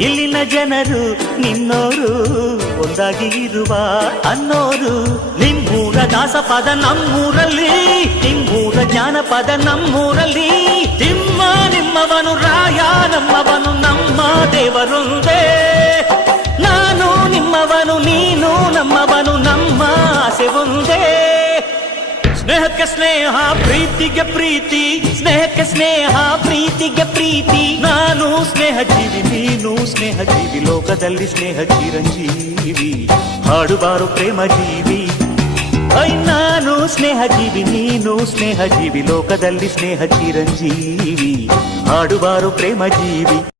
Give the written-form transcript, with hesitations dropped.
ಇಲ್ಲಿನ ಜನರು ನಿನ್ನೋರು, ಒಂದಾಗಿ ಇರುವ ಅನ್ನೋರು. ನಿಮ್ಮೂರ ದಾಸಪದ ನಮ್ಮೂರಲ್ಲಿ, ನಿಮ್ಮೂರ ಜಾನಪದ ನಮ್ಮೂರಲ್ಲಿ. ತಿಮ್ಮ ನಿಮ್ಮವನು, ರಾಯ ನಮ್ಮವನು, ನಮ್ಮ ದೇವರೊಂದೇ. ನಾನು ನಿಮ್ಮವನು, ನೀನು ನಮ್ಮವನು, ನಮ್ಮ ಆಸೆ ಒಂದೇ. ಸ್ನೇಹಕ್ಕೆ ಸ್ನೇಹ, ಪ್ರೀತಿಗೆ ಪ್ರೀತಿ, ಸ್ನೇಹಕ್ಕೆ ಸ್ನೇಹ, ಪ್ರೀತಿಗೆ ಪ್ರೀತಿ. ನಾನು ಸ್ನೇಹ ಜೀವಿ, ನೀನು ಸ್ನೇಹ ಜೀವಿ, ಲೋಕದಲ್ಲಿ ಸ್ನೇಹ ಚಿರಂಜೀವಿ. ಹಾಡುಬಾರು ಪ್ರೇಮ ಜೀವಿ. ನಾನು ಸ್ನೇಹ ಜೀವಿ, ನೀನು ಸ್ನೇಹ ಜೀವಿ, ಲೋಕದಲ್ಲಿ ಸ್ನೇಹ ಚಿರಂಜೀವಿ. ಹಾಡುಬಾರು ಪ್ರೇಮ ಜೀವಿ.